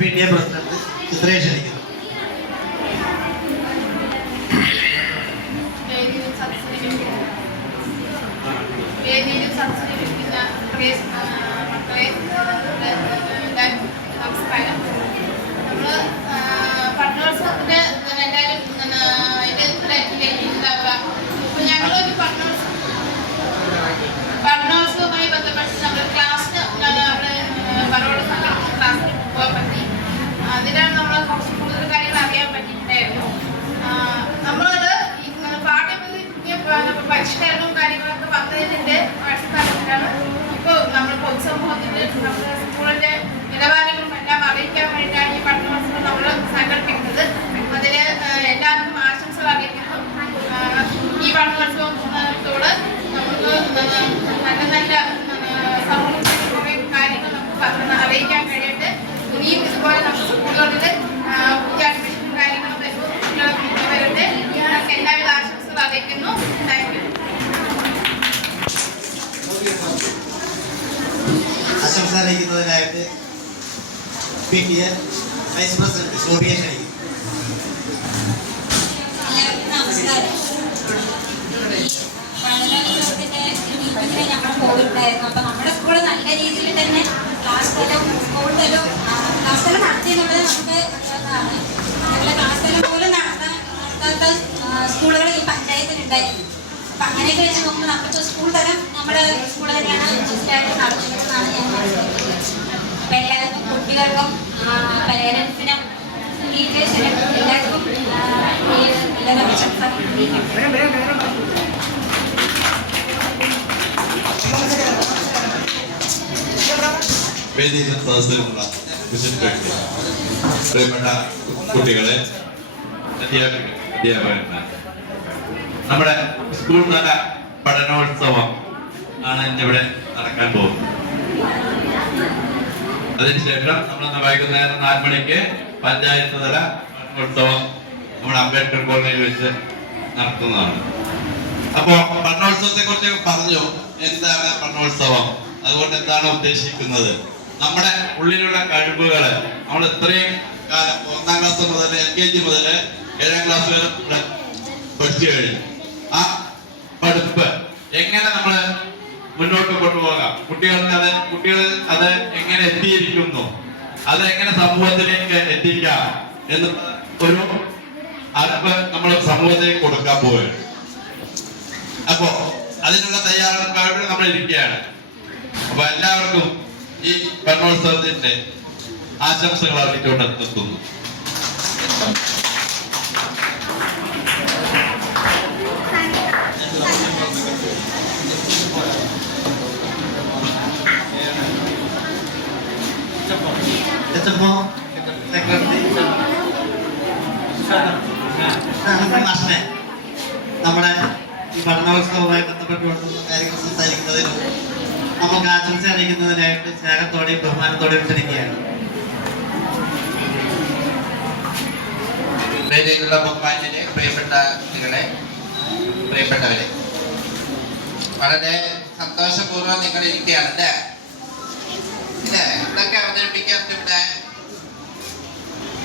PTA president ചിത്രയെ ക്ഷണിക്കുന്നു. നമസ്കാരം. നമ്മള് പഠനോത്സവത്തിന് എന്തായാലും ഞങ്ങളൊരു പഠനോത്സവവുമായി ബന്ധപ്പെട്ട് നമ്മൾ ക്ലാസ്സിന് അവിടെ പരോട് ക്ലാസ്സിൽ പോകാൻ പറ്റി. അതിനാണ് നമ്മൾ കുറച്ച് കൂടുതൽ കാര്യങ്ങൾ അറിയാൻ പറ്റിയിട്ടുണ്ടായിരുന്നു. നമ്മളത് പരിഷ്കരണവും കാര്യങ്ങളൊക്കെ വന്നതിൻ്റെ അടിസ്ഥാനത്തിലാണ് ഇപ്പോൾ നമ്മൾ പൊതുസമൂഹത്തിൽ നമ്മുടെ സ്കൂളിൻ്റെ നിലവാരങ്ങളും എല്ലാം അറിയിക്കാൻ വേണ്ടിയിട്ടാണ് ഈ പഠനോത്സവം നമ്മൾ സംഘടിപ്പിക്കുന്നത്. അതിൽ എല്ലാവർക്കും ആശംസകൾ അറിയിക്കുന്നു. ഈ പഠനോത്സവത്തോട് നമുക്ക് നല്ല നല്ല സമൂഹത്തിൽ കുറേ കാര്യങ്ങൾ നമുക്ക് അറിയിക്കാൻ കഴിയട്ടെ. ഇനിയും ഇതുപോലെ നമ്മുടെ സ്കൂളുകളിൽ പുതിയ അഡ്മിഷനും കാര്യങ്ങളും കുട്ടികളെ വരട്ടെ. എല്ലാവിധ ആശംസകൾ അറിയിക്കുന്നു. Thank you. ആശംസ അറിയിക്കുന്നതിനായിട്ട് PTA വൈസ് പ്രസിഡന്റ് ശോഭിയെ ക്ഷണിക്കുന്നു. നമസ്കാരം. പഠനോത്സവത്തിന്റെ മീറ്റിങ്ങിന് ഞങ്ങൾ പോയിട്ടുണ്ടായിരുന്നു. അപ്പൊ നമ്മുടെ സ്കൂള് നല്ല രീതിയിൽ തന്നെ ക്ലാസ് തലം സ്കൂൾ തലം ക്ലാസ് തലം നടത്തി എന്നുള്ളത് നമുക്ക് അറിയാവുന്നതാണ്. അതുപോലെ ക്ലാസ് തലം പോലും നടത്താത്ത സ്കൂളുകൾ ഈ പഞ്ചായത്തിലുണ്ടായിരുന്നു. അപ്പൊ അങ്ങനെയൊക്കെ വെച്ച് നോക്കുമ്പോൾ നമുക്ക് സ്കൂൾ തലം നമ്മുടെ സ്കൂൾ തന്നെയാണ് ഉചിതമായിട്ട് നടത്തുന്നതെന്നാണ് ഞാൻ മനസ്സിലാക്കുന്നത്. അപ്പൊ എല്ലാവർക്കും കുട്ടികൾക്കും പേരൻസിനും ടീച്ചേഴ്സിനും എല്ലാവർക്കും എല്ലാ ആശംസ. വേദിയിലും സദസ്സിലുമുള്ള പ്രിയപ്പെട്ട കുട്ടികളെ, അധ്യാപകന്മാർ, നമ്മുടെ സ്കൂൾ തല പഠനോത്സവം ആണ് ഇന്നിവിടെ നടക്കാൻ പോകുന്നത്. അതിനുശേഷം നമ്മൾ വൈകുന്നേരം 4 മണിക്ക് പഞ്ചായത്ത് തല പഠനോത്സവം നമ്മുടെ അംബേദ്കർ കോളേജിൽ വെച്ച് നടത്തുന്നതാണ്. അപ്പോ പഠനോത്സവത്തെ കുറിച്ച് പറഞ്ഞു. എന്താണ് പഠനോത്സവം, അതുകൊണ്ട് എന്താണ് ഉദ്ദേശിക്കുന്നത്? നമ്മുടെ ഉള്ളിലുള്ള കഴിവുകള് നമ്മൾ ഇത്രയും കാലം 1ാം ക്ലാസ് മുതൽ LKG മുതൽ 7ാം ക്ലാസ് വരെ പഠിച്ചു കഴിഞ്ഞു. ആ പഠിപ്പ് എങ്ങനെ നമ്മൾ മുന്നോട്ട് കൊണ്ടുപോകാം, കുട്ടികൾ അത് എങ്ങനെ എത്തിയിരിക്കുന്നു, അത് എങ്ങനെ സമൂഹത്തിലേക്ക് എത്തിക്കാം എന്ന് ഒരു അറിവ് നമ്മൾ സമൂഹത്തിലേക്ക് കൊടുക്കാൻ പോവുകയാണ്. അപ്പോ അതിനുള്ള തയ്യാറെടുപ്പുകൾ നമ്മൾ ഇരിക്കുകയാണ്. അപ്പൊ എല്ലാവർക്കും ഈ പഠനോത്സവത്തിന്റെ ആശംസകൾ അറിയിച്ചുകൊണ്ട് എത്തുന്നു. നമ്മുടെ ഈ പഠനോത്സവവുമായി ബന്ധപ്പെട്ടുകൊണ്ട് കാര്യങ്ങൾ സംസാരിക്കുന്നതിനും നമുക്ക് ആശംസ അറിയിക്കുന്നതിനായിട്ട് സ്നേഹത്തോടെയും ബഹുമാനത്തോടെയും ക്ഷണിക്കുകയാണ്. വേദിയിലുള്ള ബഹുമാന്യരെ, പ്രിയപ്പെട്ട കുട്ടികളെ, പ്രിയപ്പെട്ടവരെ, വളരെ സന്തോഷപൂർവ്വം നിങ്ങൾ ഇരിക്കുകയാണ് അല്ലേ? ഇല്ലേ? എന്തൊക്കെ അവതരിപ്പിക്കാൻ ഇവിടെ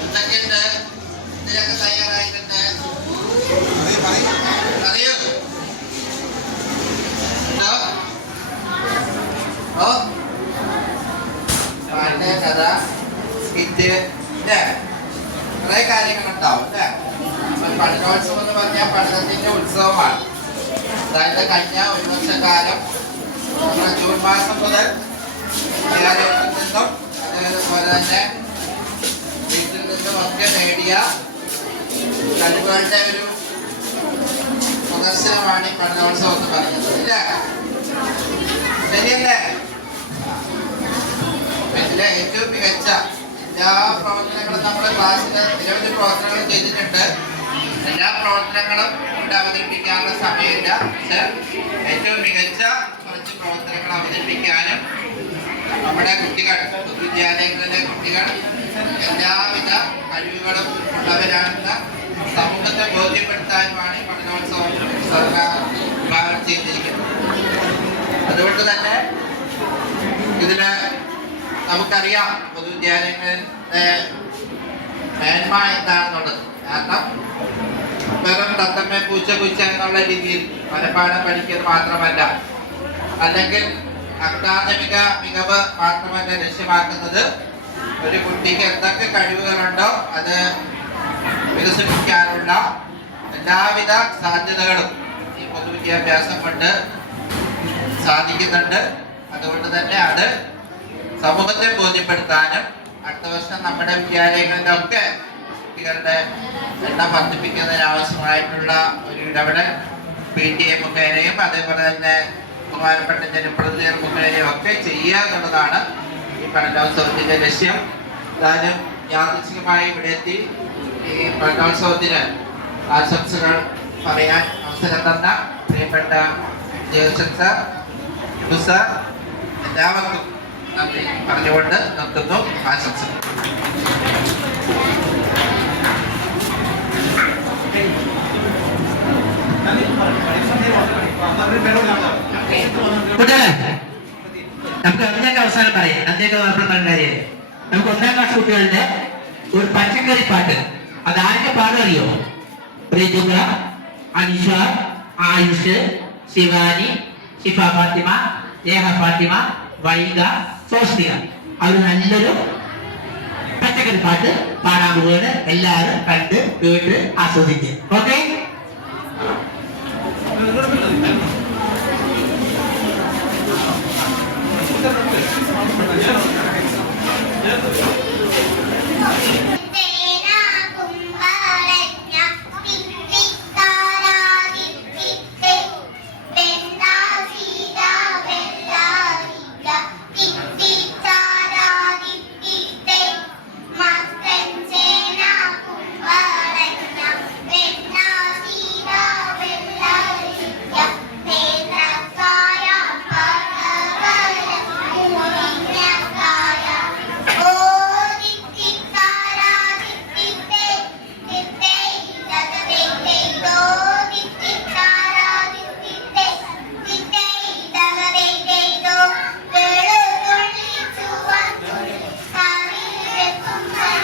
എന്തൊക്കെയുണ്ട്? ഇതിനൊക്കെ തയ്യാറായിട്ടുണ്ട്. അറിയോ? പാട്ട്, കഥ, സ്കിറ്റ്, കുറെ കാര്യങ്ങളുണ്ടാവും അല്ലേ? പഠനോത്സവം എന്ന് പറഞ്ഞാൽ പഠനത്തിന്റെ ഉത്സവമാണ്. അതായത് കഴിഞ്ഞ 1 വർഷക്കാലം നമ്മുടെ ജൂൺ മാസം മുതൽ വിദ്യാലയത്തിൽ നിന്നും അതുപോലെ തന്നെ വീട്ടിൽ നിന്നും ഒക്കെ നേടിയ കഴിവുകളുടെ ഒരു പ്രദർശനമാണ് ഈ പഠനോത്സവം എന്ന് പറയുന്നത്. ഇല്ല, ശരിയല്ലേ? ഇതിലെ ഏറ്റവും മികച്ച എല്ലാ പ്രവർത്തനങ്ങളും നമ്മുടെ ക്ലാസ്സിൽ നിരവധി പ്രവർത്തനങ്ങൾ ചെയ്തിട്ടുണ്ട്. എല്ലാ പ്രവർത്തനങ്ങളും ഇവിടെ അവതരിപ്പിക്കാനുള്ള സമയമില്ല. പക്ഷെ ഏറ്റവും മികച്ച കുറച്ച് പ്രവർത്തനങ്ങൾ അവതരിപ്പിക്കാനും നമ്മുടെ കുട്ടികൾ, പൊതുവിദ്യാലയങ്ങളിലെ കുട്ടികൾ എല്ലാവിധ കഴിവുകളും ഉള്ളവരാണെന്ന് സമൂഹത്തെ ബോധ്യപ്പെടുത്താനുമാണ് ഈ പഠനോത്സവം സർക്കാർ വിഭാവനം ചെയ്തിരിക്കുന്നത്. അതുകൊണ്ട് തന്നെ ഇതില് നമുക്കറിയാം പൊതുവിദ്യാലയങ്ങളിൽ മേന്മ എന്താണെന്നുള്ളത്. കാരണം വെറും തത്തമ്മ പൂച്ച പൂച്ച എന്നുള്ള രീതിയിൽ മനഃപാഠം പഠിക്കുന്നത് മാത്രമല്ല, അല്ലെങ്കിൽ അക്കാദമിക മികവ് മാത്രമല്ല ലക്ഷ്യമാക്കുന്നത്, ഒരു കുട്ടിക്ക് എന്തൊക്കെ കഴിവുകളുണ്ടോ അത് വികസിപ്പിക്കാനുള്ള എല്ലാവിധ സാധ്യതകളും ഈ പൊതുവിദ്യാഭ്യാസം കൊണ്ട് സാധിക്കുന്നുണ്ട്. അതുകൊണ്ട് തന്നെ അത് സമൂഹത്തെ ബോധ്യപ്പെടുത്താനും അടുത്ത വർഷം നമ്മുടെ വിദ്യാലയങ്ങളിലൊക്കെ കുട്ടികളുടെ എണ്ണം വർദ്ധിപ്പിക്കുന്നതിന് ആവശ്യമായിട്ടുള്ള ഒരു ഇടപെടൽ PTA മുഖേനയും അതേപോലെ തന്നെ ബഹുമാനപ്പെട്ട ജനപ്രതിനിധികൾ മുഖേനയും ഒക്കെ ചെയ്യുക എന്നുള്ളതാണ് ഈ പഠനോത്സവത്തിന്റെ ലക്ഷ്യം. എന്തായാലും യാദൃച്ഛികമായി ഇവിടെ എത്തി ഈ പഠനോത്സവത്തിന് ആശംസകൾ പറയാൻ അവസരം തന്ന പ്രിയപ്പെട്ട ജയശൻ സാർ, സാർ, എല്ലാവർക്കും നന്ദി പറഞ്ഞുകൊണ്ട് നിർത്തുന്നു. ആശംസകൾ. കുട്ടികളെ, നമുക്ക് അതിന്റെ അവസാനം പറയാം. അതിന്റെ പറഞ്ഞ കാര്യം നമുക്ക് 1ാം ക്ലാസ് കുട്ടികളുടെ ഒരു പച്ചക്കറി പാട്ട്, അത് ആരുടെ പാടറിയോ? പ്രീതുക, അനിഷ, ആയുഷ്, ശിവാനി, ഷിഫ ഫാത്തിമ, ലേഹ ഫാത്തിമ, വൈഗ, സോസ്തിക, അവർ നല്ലൊരു പച്ചക്കറി പാട്ട് പാടാൻ പോവുകയാണ്. എല്ലാവരും കണ്ട് കേട്ട് ആസ്വദിക്കുക. ഓക്കെ? Bye.